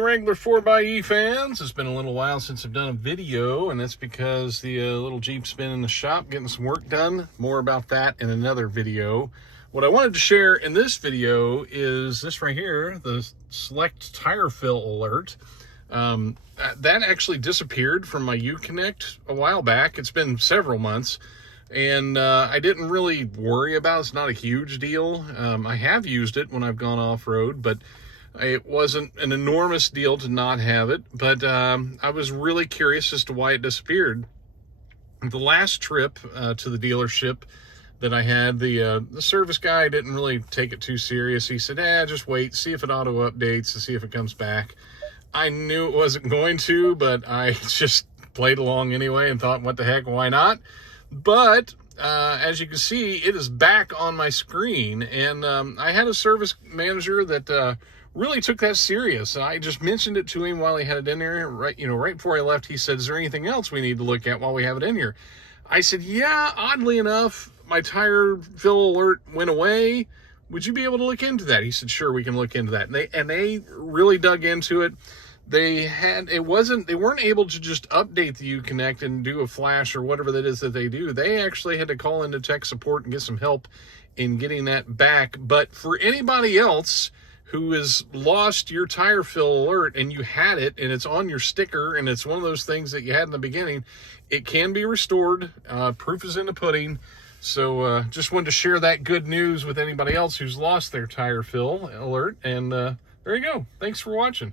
regular 4xe fans. It's been a little while since I've done a video, and that's because the little Jeep's been in the shop getting some work done. More about that in another video. What I wanted to share in this video is this right here, the select tire fill alert. That actually disappeared from my Uconnect a while back. It's been several months, and I didn't really worry about it. It's not a huge deal. I have used it when I've gone off-road, but it wasn't an enormous deal to not have it. But I was really curious as to why it disappeared. The last trip to the dealership that I had, the service guy didn't really take it too serious. He said, just wait, see if it auto updates to see if it comes back. I knew it wasn't going to, but I just played along anyway and thought, what the heck, why not? But as you can see, it is back on my screen, and I had a service manager that really took that serious. I just mentioned it to him while he had it in there. Right before I left, he said, is there anything else we need to look at while we have it in here? I said, yeah, oddly enough, my tire fill alert went away. Would you be able to look into that? He said, sure, we can look into that. And they really dug into it. They weren't able to just update the Uconnect and do a flash or whatever that is that they do. They actually had to call into tech support and get some help in getting that back. But for anybody else who has lost your tire fill alert and you had it and it's on your sticker and it's one of those things that you had in the beginning, it can be restored. Proof is in the pudding. So just wanted to share that good news with anybody else who's lost their tire fill alert. And there you go. Thanks for watching.